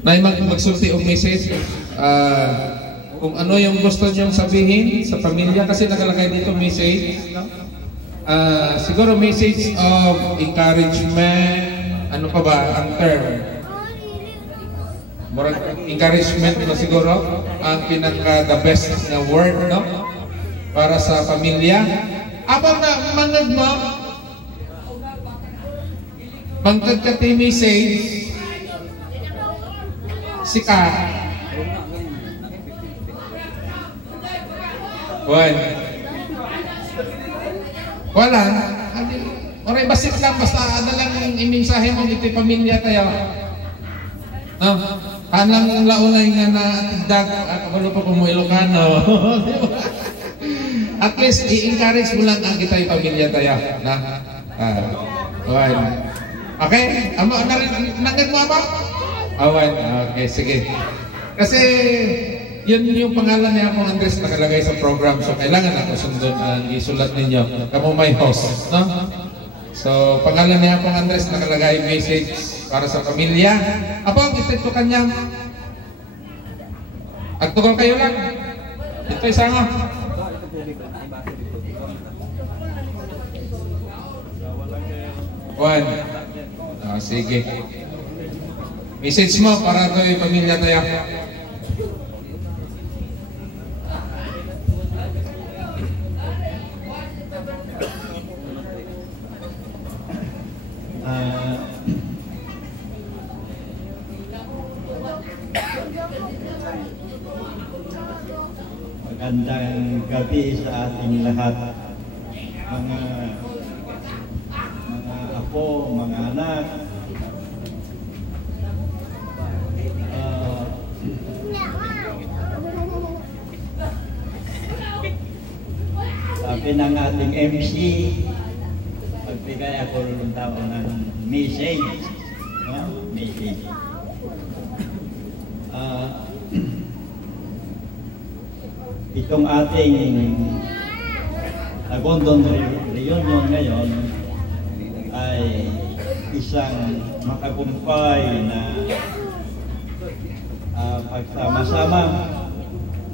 na magsulti og message kung ano yung gusto niyong sabihin sa pamilya, kasi nakalagay dito message, no? Siguro message of encouragement, ano pa ba ang term? Encouragement na siguro ang pinaka the best na word, no? Para sa pamilya. Abang na manag mo, bangkag ka ti message, sika. Wala. Oray basit lang, basta ano lang iminsahe mo iti pamilya tayo. No? Anang launay nga na dag, kabalo pa kung mo Ilocano. At least i-encourage mo lang ang kita yung pamilya tayo. Na? Okay? Nangag mo ba? Okay, sige. Kasi yun yung pangalan niya akong Andres nakalagay sa program, so kailangan ako sundon ang isulat ninyo. Kamu may host, no? So pangalan niya akong Andres nakalagay message para sa pamilya. Apong itit ko kanya. Agtukan kayo lang. Ito isang sige. Message mo para ito yung pamilya tayo. Magandang gabi sa ating lahat, mga apo, mga anak. Sabi ng ating MC, pagbigay ako ng tao ng message, no? Message. Itong ating Tagondon reunion ngayon ay isang matagumpay na pagsama-sama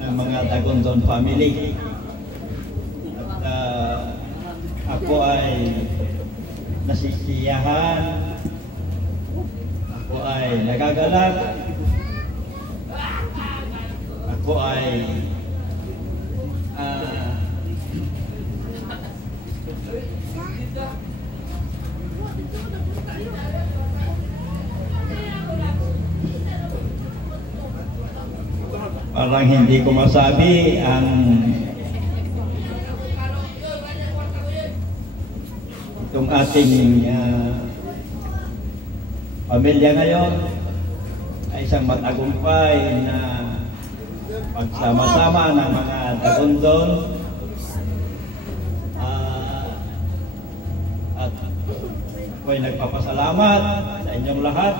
ng mga Tagondon family. At ako ay nasisiyahan, ako ay nagagalak, ako ay parang hindi ko masabi ang itong ating pamilya ngayon ay isang matagumpay na pagsama-sama ng mga Tagondon, at ako'y nagpapasalamat sa inyong lahat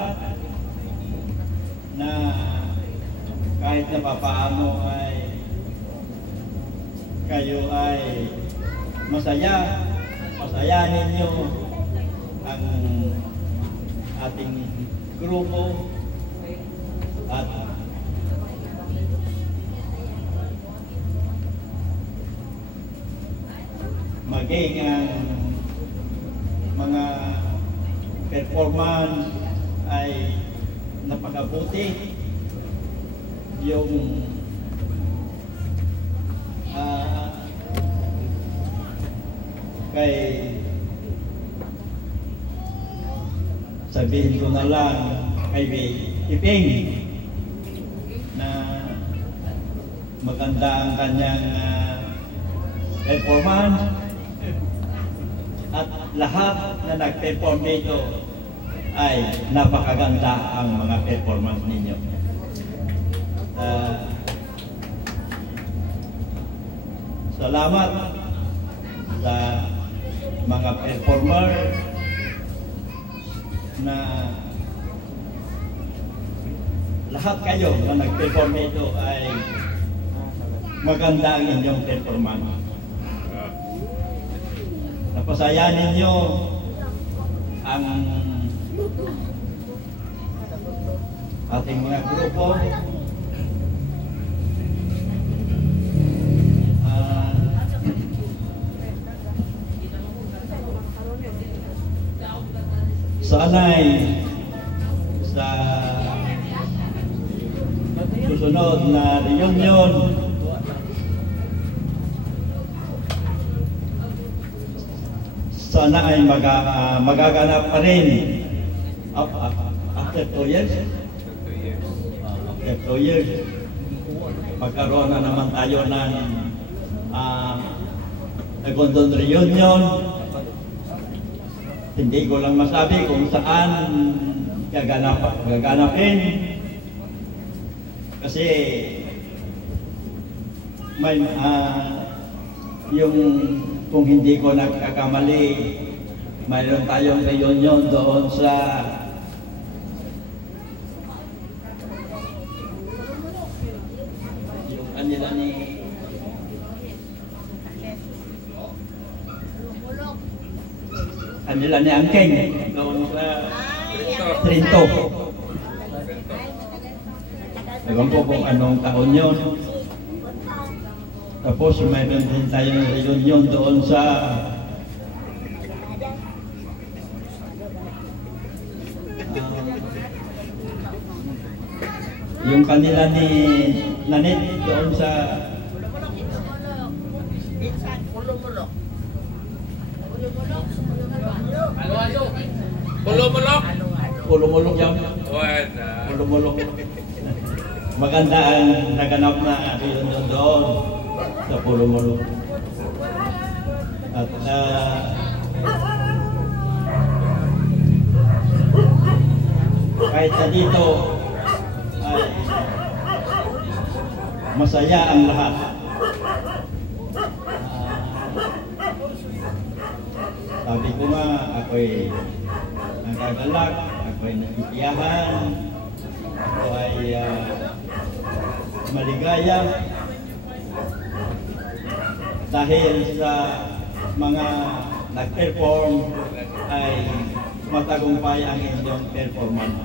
na kahit na papaano ay kayo ay masaya ninyo ang ating grupo at maging ang mga performance ay napakabuti. Yung kay sabihin ko na lang kay Iping na maganda ang kanyang performance at lahat na nag-perform dito ay napakaganda ang mga performance ninyo. Salamat sa mga performer na lahat kayo na nag-perform ito ay maganda ang inyong performance. Napasaya ninyo ang ating mga grupo. Sana'y sa susunod na reunion sana ay magaganap pa rin after 2 years. After 2 years, magkaroon na naman tayo ng second reunion. Hindi ko lang masabi kung saan gaganapin. Kasi may yung kung hindi ko nagkakamali, mayroon tayong reunion doon sa yung kanila ni Angking doon sa Trinto. Ewan ko kung anong taon yun. Tapos mayroon din tayong reunion doon sa yung kanila ni Nanit doon sa Pulumulok yan. Pulumulok. Maganda ang naganap na reunion doon sa Pulumulok. At kahit na dito ay masaya ang lahat. Sabi ko nga, ako'y nagagalak, ako'y nakikiyahan, ako ay maligaya dahil sa mga nag-perform ay matagumpay ang inyong performance.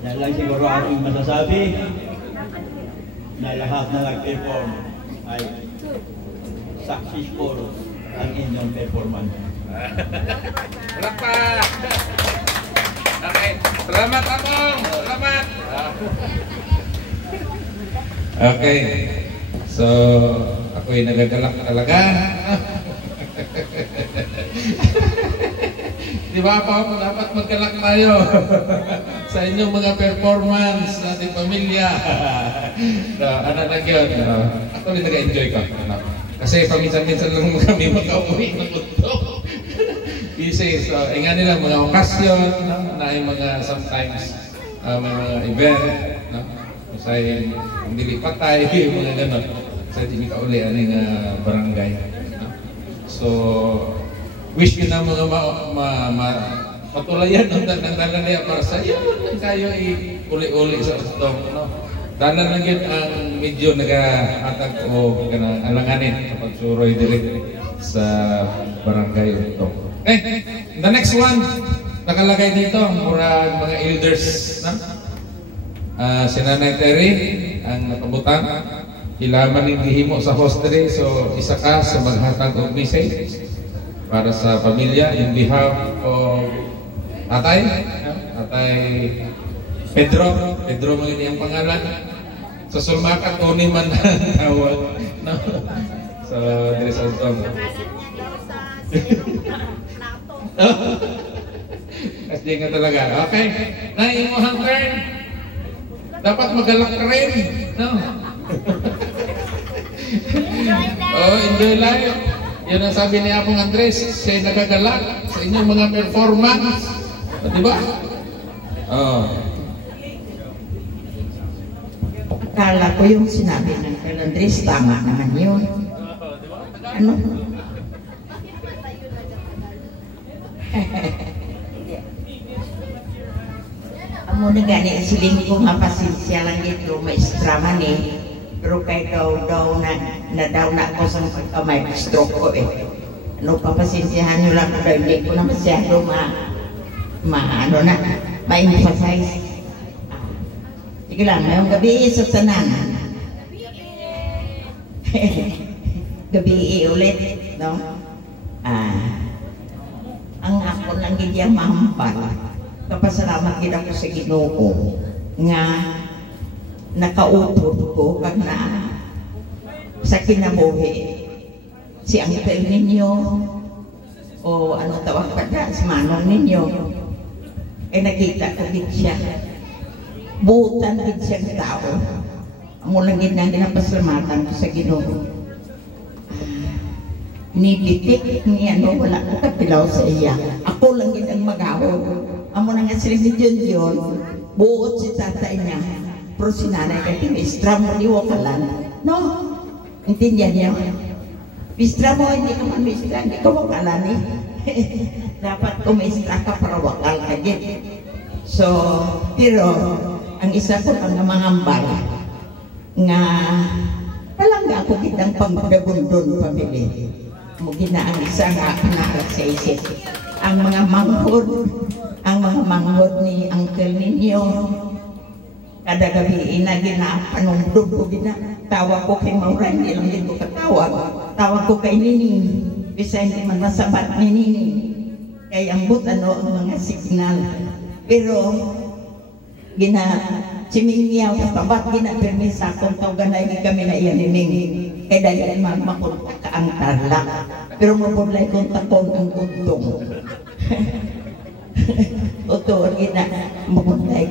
Yan lang siguro aking masasabi na lahat na nag-perform ay successful ang inyong performance. Palakpak! Okay, salamat Among! Salamat! Okay, so ako'y nagagalak talaga. Di ba po, dapat magkalak tayo sa inyong mga performance sa ating pamilya. Ano lang yun? Ako rin nag-enjoy ko. Kasi paminsan-minsan lang kami mag-uwi ng mundo. Kasi so, nga nila mga okasyon, na yung mga sometimes may mga event, kasi hindi patay, mga gano'n. Kasi hindi ka uli aning barangay. So, wish ko na mga matulayan ng dalan niya para sa iyo kayo uli-uli sa utong. Dalan lang yun ang medyo nag-atag o alanganin kapag suroy dili sa barangay utong. Okay, the next one, nakalagay dito, murag mga elders, na? Si Nanay Terry, ang nakabutan, ilaman ng gihimo sa hostery, so isa ka sa maghatag og message para sa pamilya in behalf of Tatay Pedro mo yun ang pangalan. Sa Sulmakat, Tony man ang tawag. No? So, there is also Kasi nga talaga. Okay. Naimuhang turn. Dapat magalak ka rin. No? Oh, enjoy life. Yan ang sabi ni Apong Andres. Siya'y nagagalak sa inyong mga performance. Diba? Oh. Akala ko yung sinabi ng Andres, tama naman yun. Ano? Amo na gani ang siling ko nga pasensya lang dito, maestra man pero kay daw na daw na ako sa pagkamay, stroke ko Ano, papasisihan nyo lang kung hindi ko na masyado ma-emphasize. Sige lang, ngayong gabi sa tanan. Gabi ulit, no? Ang ako lang ganyang mahampal. Kapasalamat din ako sa Ginoo nga nakaupod ko kag na sa kinabuhi si uncle ninyo o ano tawag pa dyan, si manong ninyo ay nakita ko din siya buutan din siyang tao mula din na ginapasalamatan ko sa Ginoo ni bitik ni ano wala ko kapilaw sa iya ako lang din ang magawa amo na nga sila ni John buot si tatay niya pero si nanay kaya mistra mo di wakalan no intindihan niya mistra mo hindi ka man mistra hindi ka wakalan eh dapat kumistra ka para wakal ka din so pero ang isa ko ang mangambal nga palangga ako kitang pangdagundon pamili mo gina ang isa nga panarat sa isip ang mga manghod ni uncle ninyo kada gabi na ginapanungdog ko tawag ko kay Maura hindi lang din ko tawag ko kay Nining bisa hindi man masabat ni Nining kaya ambot ano ang mga signal pero simingyaw sa tabat permisa kung tawagan na kami na iyan Nining kaya dahil makunta ka ang tarla pero mabulay kontak ko ang untong utol gina mabulay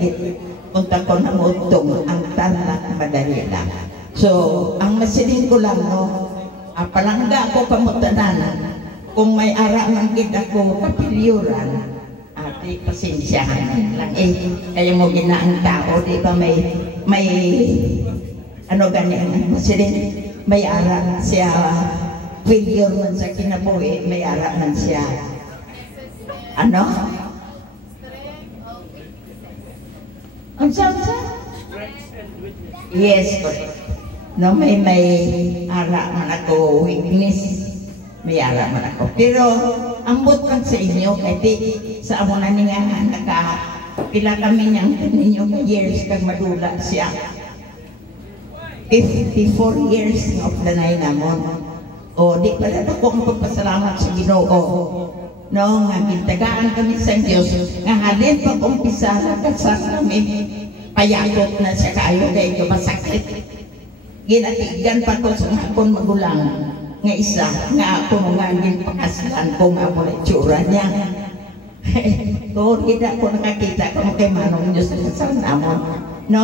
kontak ko ng untong ang tarla madali lang so ang masilin ko lang no palangga ako kamutanan kung may ara man gid ako kapilyuran ati pasensyahan lang kaya mo gina ang tao di ba may ano ganyan masilin may ara siya failure man sa kinabuhi may ara man siya ano ang sa yes correct no may ara man ako weakness may ara man ako pero ambot lang sa inyo kaya sa amo na nga pila kami niyang ninyo years kag madula siya 54 years of the nine namon o di pala na ko ang pagpasalamat sa Ginoo no nga gintagaan kami sa Diyos nga halin pag umpisa kasas kami payakot na siya kayo kaya masakit ginatigan pa ko sa akong magulang nga isa nga ako nga ginpakaslan ko nga mo na itsura niya kung hindi ko nakakita kung kay manong Diyos na sa namon no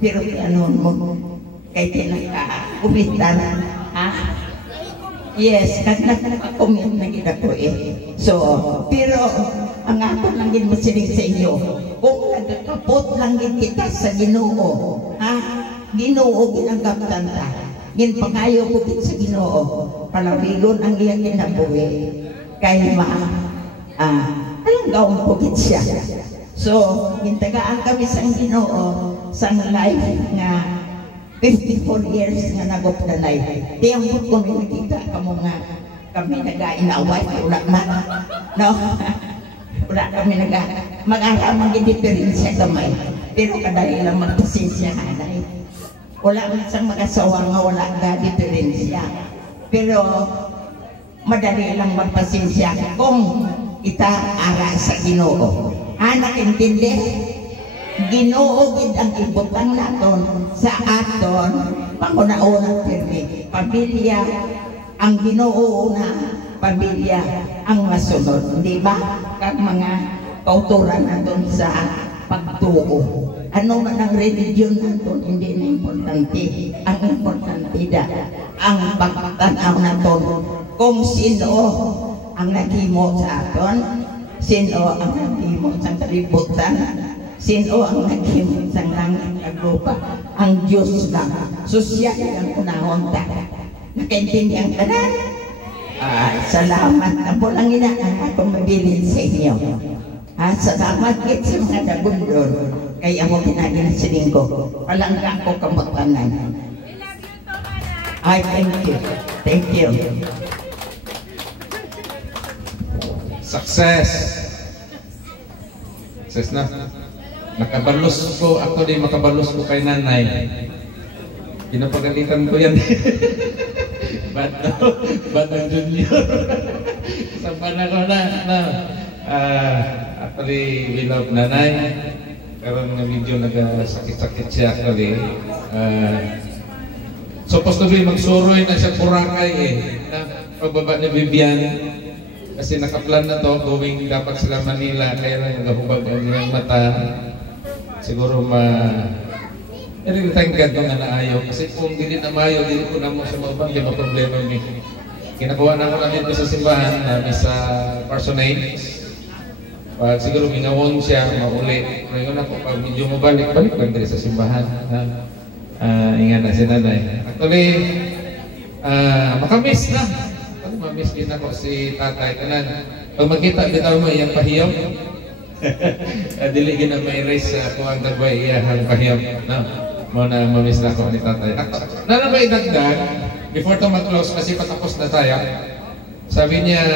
pero ano mo kay tinaka-umitan ha yes kasi naka-commit na kita ko so pero ang ako lang din masiling sa inyo kung nagkakapot lang din kita sa Ginoo ha Ginoo ginagaptan ta ginpangayo ko din sa Ginoo palabigon ang iyang kinabuhi kay palanggaon ko din siya so gintagaan kami sa Ginoo sa life nga 54 years nga nagopdanay tiyang po kung nakikita kamo nga kami nag-inaway wala man no wala kami mag-aramang diferensya kamay pero kadali lang magpasensya hanay wala man sang mag-asawa nga wala ga diferensya pero madali lang magpasensya kung kita ara sa Ginoo anak intindi Ginoo gid ang ibutang naton sa aton pangunaunang pirmi pamilya ang Ginoo na pamilya ang masunod di ba kag mga kauturan naton sa pagtuo ano man ang religion naton hindi na importante ang importante da ang pagtanaw naton kung sino ang naghimo sa aton sino ang naghimo sa kalibutan sino ang naghimo sa langit at lupa ang Diyos lang so siya ang unahon ta nakaintindihan ka na salamat na po lang inaan akong mabilin sa inyo salamat kit sa mga dagundon kaya mo ginagin ko palangga ko kamutanan thank you Success. Success na. Nakabalos ko, ako din makabalos ko kay nanay. Pinapagalitan ko yan. Ba't ang junior? Sa panahon na actually, we love nanay. Pero medyo nagasakit-sakit siya actually. Supposed to be magsuroy na siya Boracay na pagbaba ni Vivian. Kasi nakaplan na to, going dapat sila Manila, kaya lang nagahubag ang ilang mata. Siguro really thank God nung naayo. Kasi kung hindi na maayo, hindi ko na mo sa mabang, di ba problema ni. Kinakuha na ako namin sa simbahan, sa personates. Pag siguro minawon siya, mauli. Pero yun ako, pag medyo mabalik, balik lang din sa simbahan. Ingat na si nanay. Actually, makamiss na. Mamiss din ako si tatay. Kanan, pag makita, bitaw mo iyang pahiyom. Dili na ma-erase ako ang tagway iyang pahiyom. No? Muna mamiss na ako ni tatay. Na ba idagdag, before to mag-close, kasi patapos na tayo, sabi niya,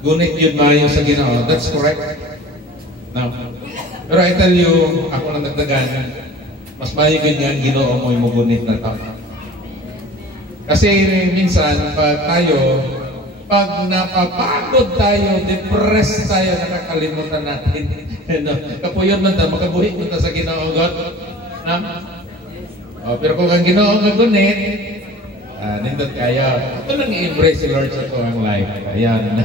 gunit yun maayo sa Ginoo. That's correct. No. Pero I tell you, ako lang nagdagan, mas maayo yun nga ang Ginoo mo yung gunit na tao. Kasi minsan, pag napapagod tayo, depressed tayo, nakakalimutan natin. Kapuyon man tayo, makabuhi mo tayo sa Ginoo God. Pero kung ang Ginoo magunit, nindot kayo. Ito lang i-embrace si Lord sa tuwang life. Ayan.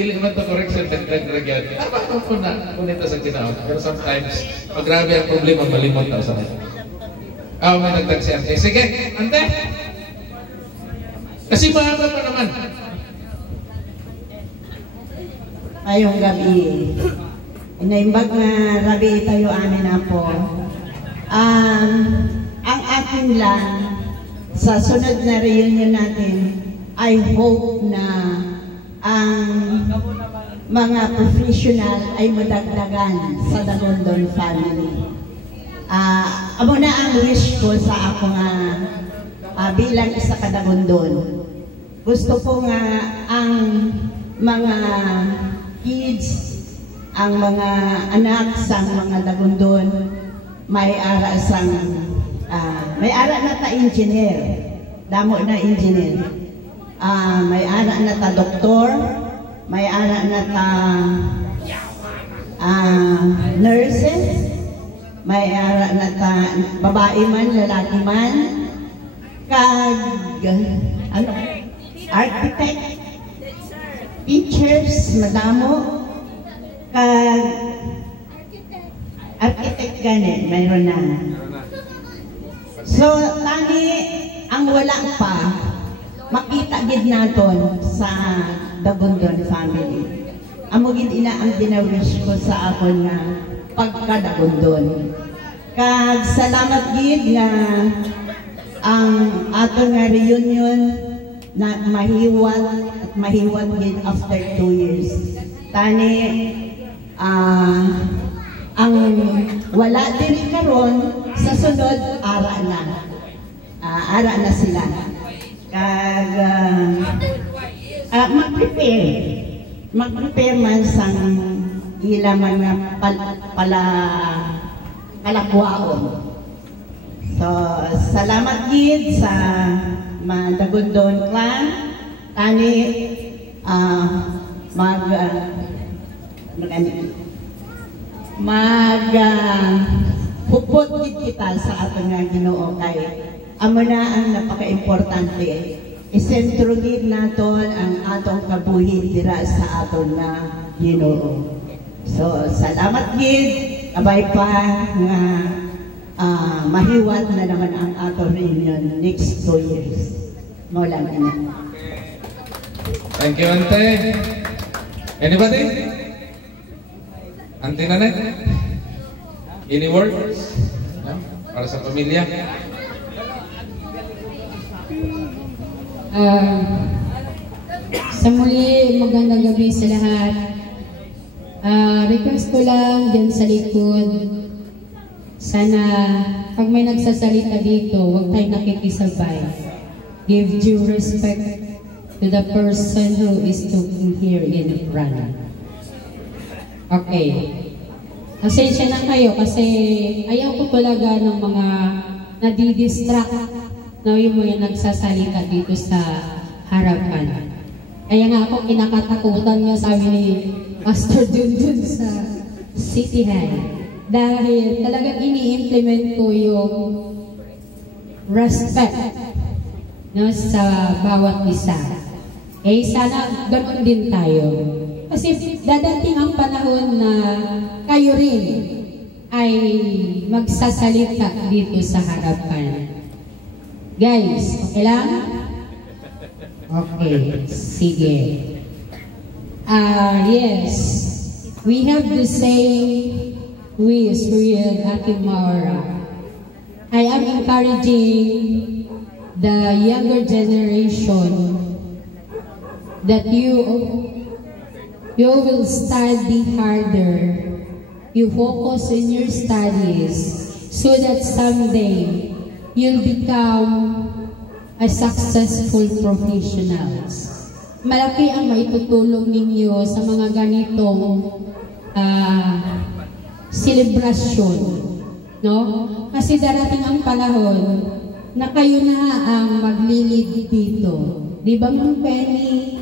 Dili man ito correction, nagdrag yun. Tama ko na, kunita sa Ginoo. Pero sometimes, pag grabe ang problema, malimot tayo sa akin. May nagdag si Ante. Sige, Ante! Kasi mahaba pa naman. Ngayong gabi, inaimbag na rabi tayo amin na po. Ang akin lang, sa sunod na reunion natin, I hope na ang mga professional ay madagdagan sa Dagondon family. Amo na ang wish ko sa ako nga bilang isa ka Dagondon. Gusto ko nga ang mga kids, ang mga anak sa mga Dagondon may ara na ta engineer, damo na engineer. May ara na ta doktor, may ara na ta nurses, may ara na ta babae man, lalaki man, architect, teachers, madamo, architect gani, mayroon na. So, tani, ang wala pa, makita gid naton sa Dagondon family. Amo gid ina ang dinawish ko sa akon nga pagka-Dagondon. Kag salamat gid nga ang aton nga reunion na mahiwat gid after 2 years. Tani ang wala din karon sa sunod ara na sila. Kag mag-prepare man sang ila man nga palakwaon. So salamat gid sa Dagondon clan. Tani hupot gid kita sa aton nga Ginoo kay amo na ang napaka-importante. Isentro gid naton ang atong kabuhi dira sa aton nga Ginoo. So salamat gid, abay pa nga mahiwat na naman ang atong reunion next 2 years. Mo lang ina. Thank you, Ante. Anybody? Ante Nanay? Any words? Para sa pamilya? Sa muli, magandang gabi sa lahat. Request ko lang dyan sa likod, sana pag may nagsasalita dito, huwag tayo nakikisabay. Give due respect to the person who is talking here in front. Okay. Pasensya na kayo kasi ayaw ko talaga ng mga nadidistract na yung mga nagsasalita dito sa harapan. Kaya nga ako kinakatakutan nga sabi ni Pastor Junjun sa City Hall. Dahil talagang ini-implement ko yung respect, no, sa bawat isa. Eh, sana ganoon din tayo. Kasi dadating ang panahon na kayo rin ay magsasalita dito sa harapan. Guys, okay lang? Okay, sige. Yes, we have the same wish with Ate Maura. I am encouraging the younger generation that you will study harder. You focus in your studies so that someday you'll become a successful professionals. Malaki ang maitutulong ninyo sa mga ganitong celebration, no? Kasi darating ang panahon na kayo na ang maglilid dito. Di ba, Ma'am Penny?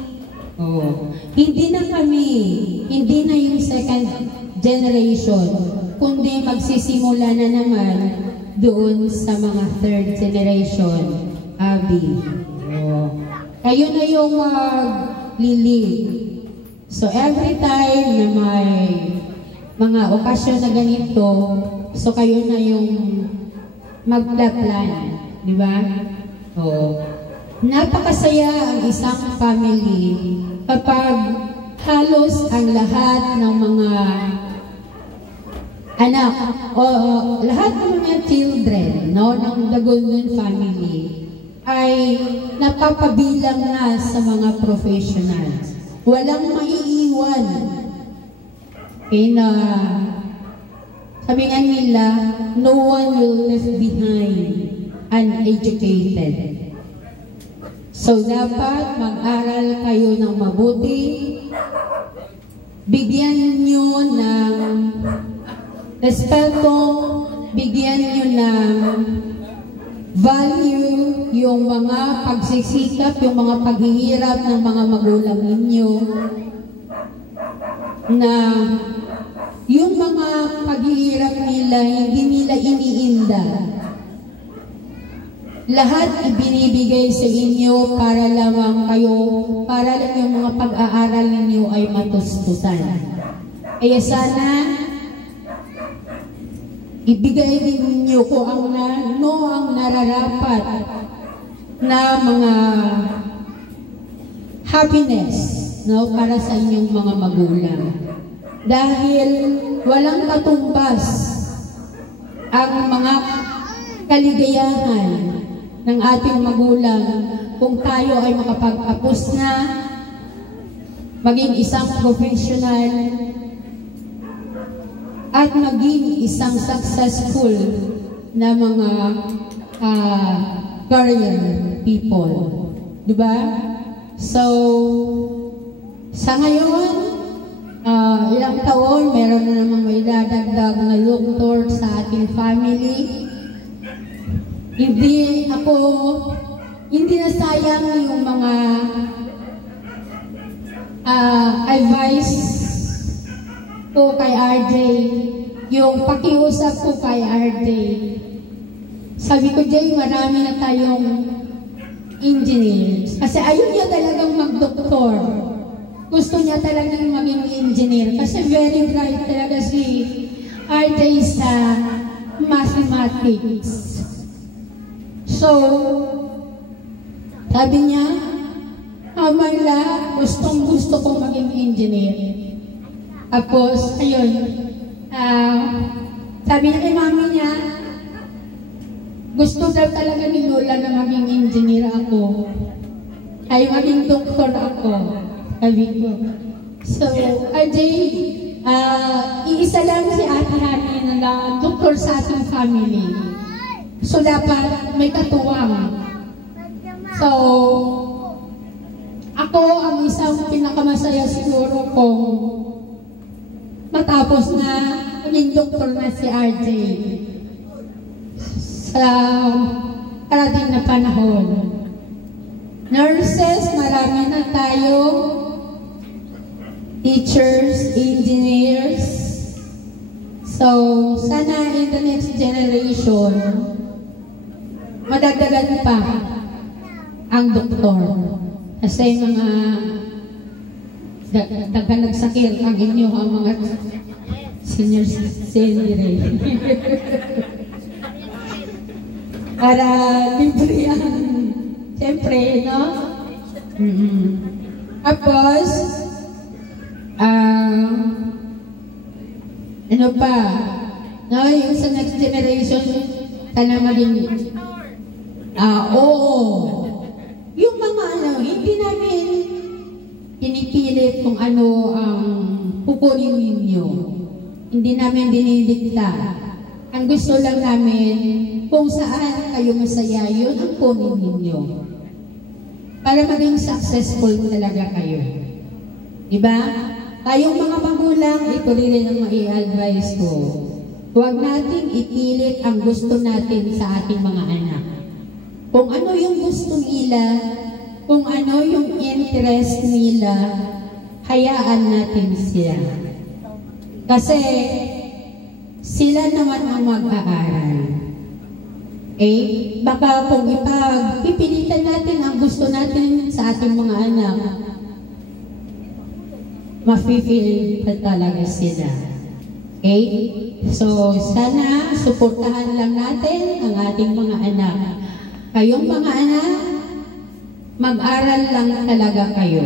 Oh. Hindi na kami, hindi na yung second generation, kundi magsisimula na naman doon sa mga third generation, Abi. Oh. Kayo na yung maglilid. So every time na may mga okasyon na ganito, so kayo na yung magplan, di ba? Oh. Napakasaya ang isang family kapag halos ang lahat ng mga anak o lahat ng mga children, no, ng The Golden Family ay napapabilang na sa mga professionals. Walang maiiwan. Sabi nga nila, no one will left behind uneducated. So dapat mag-aral kayo ng mabuti, bigyan nyo ng respeto, bigyan nyo ng value yung mga pagsisikap, yung mga paghihirap ng mga magulang ninyo, na yung mga paghihirap nila, hindi nila iniinda. Lahat ibinibigay sa inyo para lamang kayo, para lang yung mga pag-aaral ninyo ay matustusan. Kaya sana, ibigay din ninyo ko ang nararapat na mga happiness, no, para sa inyong mga magulang. Dahil walang katumbas ang mga kaligayahan ng ating magulang kung tayo ay makapag-apos na, maging isang professional, at maging isang successful na mga career people. Diba? So, sa ngayon, ilang taon, meron na namang may dadagdag na doktor sa ating family. Hindi na sayang yung mga advice ko kay RJ, yung pakiusap ko kay RJ. Sabi ko, Jay, marami na tayong engineers. Kasi ayaw niya talagang mag-doktor. Gusto niya talagang maging engineer. Kasi very bright talaga si RJ sa mathematics. So, sabi niya, Amala, gustong-gusto kong maging engineer. Tapos, ayun, sabi niya kay mami niya, gusto daw talaga ni Lola na maging engineer ako. Ay, maging doktor ako. Sabi ko. So, Ajay, iisa lang si Ate Hani na doktor sa ating family. So, dapat may katuwang. So, Ako, ang isang pinakamasaya siguro kung matapos na maging doktor na si RJ sa parating na panahon. Nurses, marami na tayo. Teachers, engineers. So, sana in the next generation, madagdagan pa ang doktor. Kasi mga nagsakit ang inyo ang mga senior citizen. Para libre ang siyempre, no? Tapos, ano pa? No, yung sa next generation, sana maging, oo. Yung mga hindi namin pinipilit kung ano ang pupunin ninyo. Hindi namin dinidikta. Ang gusto lang namin, kung saan kayo masaya, yun ang kunin ninyo. Para maging successful talaga kayo. Diba? Tayong mga magulang, ito rin ang mai-advise ko. Huwag natin ipilit ang gusto natin sa ating mga anak. Kung ano yung gusto nila, kung ano yung interest nila, hayaan natin sila. Kasi sila naman ang mag-aaral. Baka kung ipagpipilitan natin ang gusto natin sa ating mga anak, ma-feel pa talaga sila. So, sana suportahan lang natin ang ating mga anak. Kayong mga anak, mag-aral lang talaga kayo.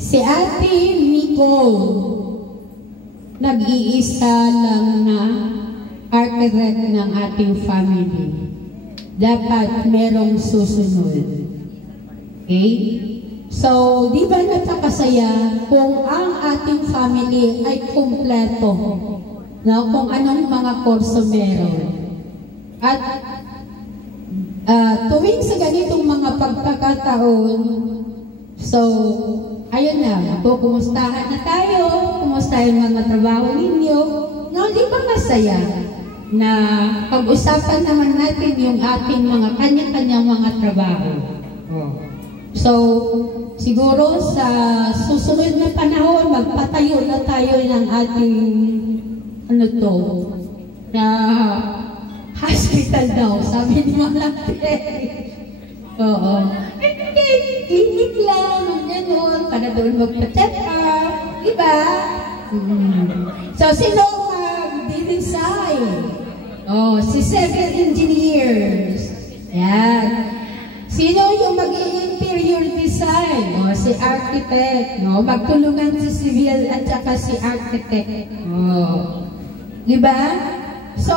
Si Ate Nicole, nag-iisa lang na architect ng ating family. Dapat merong susunod. So, di ba napakasaya kung ang ating family ay kumpleto? No? Kung anong mga kurso meron. At tuwing sa ganitong mga pagkakataon, so, ayun na, kumustahan na tayo, kumusta yung mga trabaho ninyo, no, di ba masaya na pag-usapan naman natin yung ating mga kanya-kanyang mga trabaho. So, siguro sa susunod na panahon, magpatayo na tayo ng ating, na hospital daw, sabi ni Mama Terry. Oo. Clinic lang, gano'n, para doon magpa-check up, diba? So, sino mag-design? Si civil engineers. Yan. Sino yung mag-interior design? Si architect. Magtulungan si civil at saka si architect. Diba? So,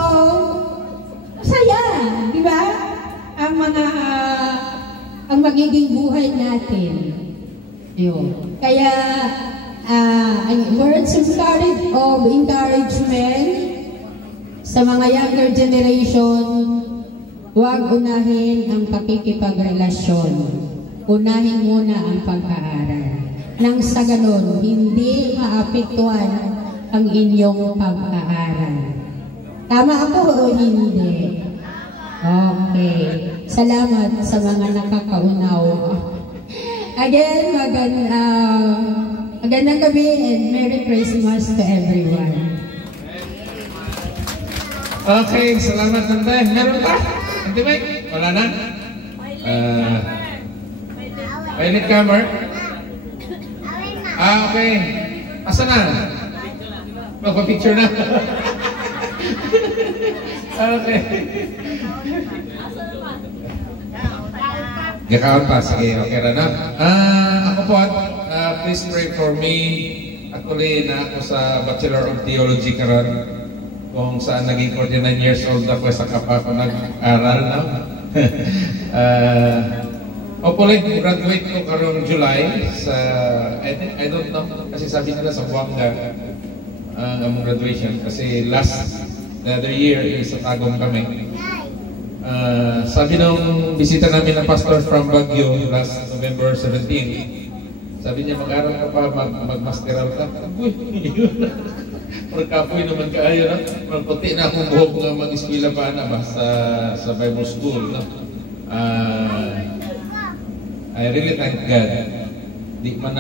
saya, di ba? Ang magiging buhay natin. Yun. Kaya, words of encouragement sa mga younger generation, huwag unahin ang pakikipagrelasyon. Unahin muna ang pag-aaral. Nang sa ganon, hindi maapektuhan ang inyong pag-aaral. Tama ako o hindi? Okay. Salamat sa mga nakakaunaw. Again, magandang gabi and Merry Christmas to everyone. Okay, salamat Tante. Meron pa? Tante May? Wala na? Pilot camera? Okay. Asa na? Magpa-picture na? Okay. Gakaon pa. Sige, okay na na. Ako po, please pray for me. Actually, na ako sa Bachelor of Theology karon, kung saan naging 49 years old ako sa kapa ko nag-aral na. Hopefully, graduate ko karong July sa, I don't know, kasi sabi nila sa Buanga ang graduation, kasi the other year is sa Tagum kami. Sabi nung bisita namin ng pastor from Baguio last November 17, sabi niya, mag-aral ka pa, mag-masteral ka. Uy, yun. Magkapoy naman kaayo na. Magputi na akong buhok ng mag-eskwela pa na ba sa Bible School. No? I really thank God. Di man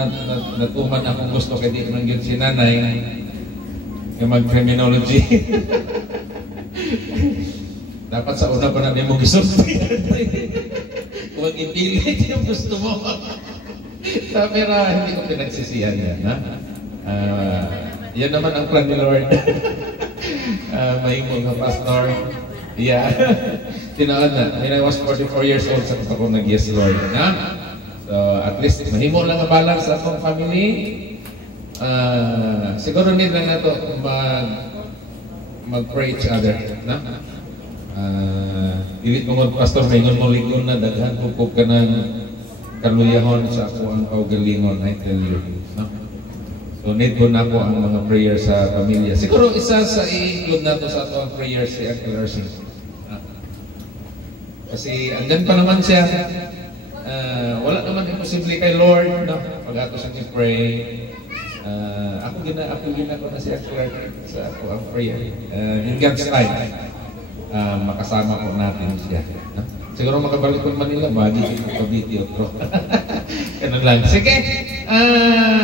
natuman akong gusto kaya di man yun si nanay yung mag-criminology. Dapat sa una pa na din mo gisulti. Huwag ipilit yung gusto mo. Pero hindi ko pinagsisihan yan. Ha? Yan naman ang plan ni Lord. Mahimong na pastor. Yeah. Tinood na. When I was 44 years old, sa ako nag-yes Lord. Ha? So at least mahimo lang ang balance sa akong family. Siguro need lang na ito mag-pray each other. Na? Ilit mo pastor, mayon mo lingon na daghan ko ka ng kaluyahon sa ako ang kaugalingon, I tell you. No? So need ko na po ang mga prayer sa pamilya. Siguro isa sa i-include na to sa ato ang prayer si Uncle Ersin. Kasi andyan pa naman siya. Wala naman imposible kay Lord, no? Pag ato siyang i-pray. Ako gina ko na si Uncle Ersin sa ako ang prayer. In God's time, makasama ko natin siya. No? Siguro makabalik ko Manila, bagi ko video bro. Ganun lang. Sige,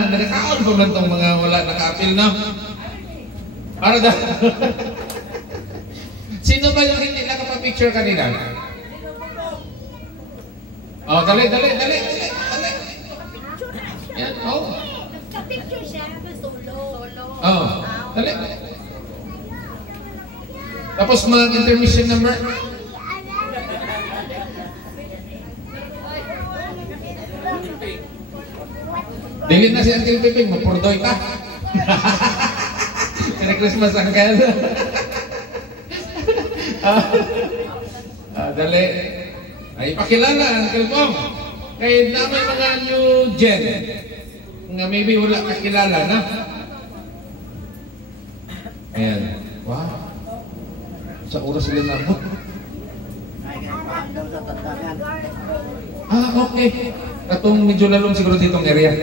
nagkakaon pa man itong mga wala naka-appeal, no? Para daw. Sino ba yung hindi nakapapicture kanina? Oh, dali. Yan, oh. Nagka-picture siya, solo. Oh, dali. Tapos mag-intermission number. Dili na si Uncle Piping, mapurdoy ta. Merry Christmas, Uncle. Dali. Ay, pakilala, Uncle Pong. Kaya naman mga new gen. Nga maybe wala kakilala, na? Ayan. Wow. Sa oras sila nabot. Okay. Katong medyo lalong siguro ditong area.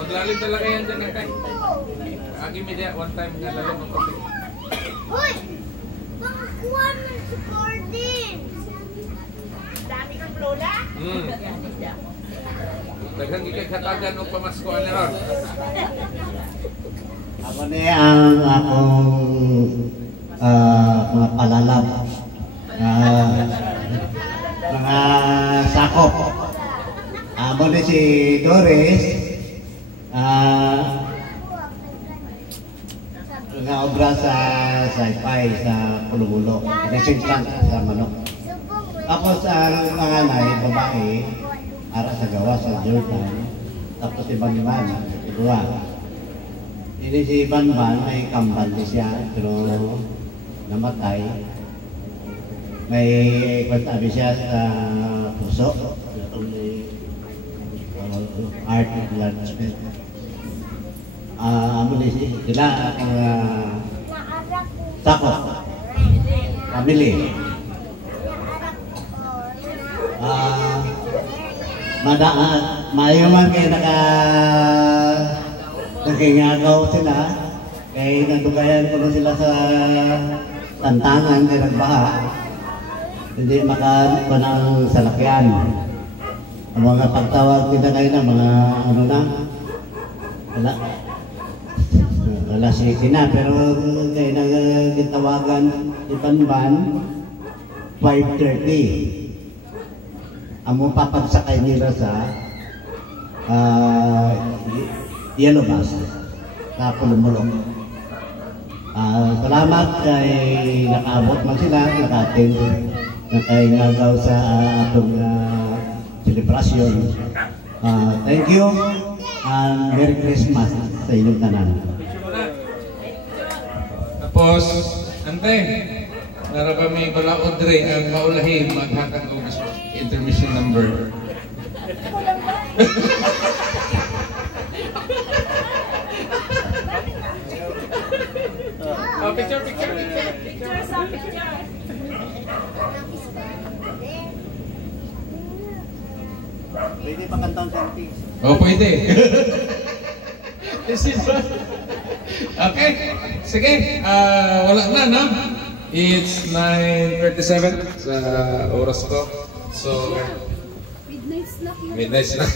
Maglalim talaga yan dyan ng time. Agi media, one time nga lalim ng topic. Hoy! Makakuha ng supporting! Dami kang lola? Daghang gikagatagan o pamasko ani ron. Ako ni ang akong mga palalab, mga sakop. Ako ni si Doris, mga obra sa sci-fi sa Pulo-Pulo, Resistance sa Manok. Tapos ang panganay, babae, ara sa gawa sa Jordan. Tapos si Banban, dua. Ini si Banban may kambal din siya, pero namatay. May kwentabi siya sa puso. Art enlargement. Amo ni sila ang sakop. Family. Mayaman kayo nakingagaw sila. Kaya nandugayan ko sila sa tantangan kaya nagbaha. Hindi makapanang salakyan. Ang mga pagtawag kita kayo na mga ano na. Wala sige na, pero kaya nagtawagan si Banban 5:30. Amo papagsakay nila sa Yellow Bus sa Pulo-Pulo. Salamat kay nakaabot man sila, nakatin, nakaingagaw sa atong celebration. Thank you and Merry Christmas sa inyong tanan. Tapos, ante, naraba may balaod rin ang maulahin maghatag og intermission number. Oh, picture. Pwede pa kantang selfie. Oh, pwede. This is what... Okay, sige. Wala na, no? It's 9:37 sa oras ko. So, midnight snack.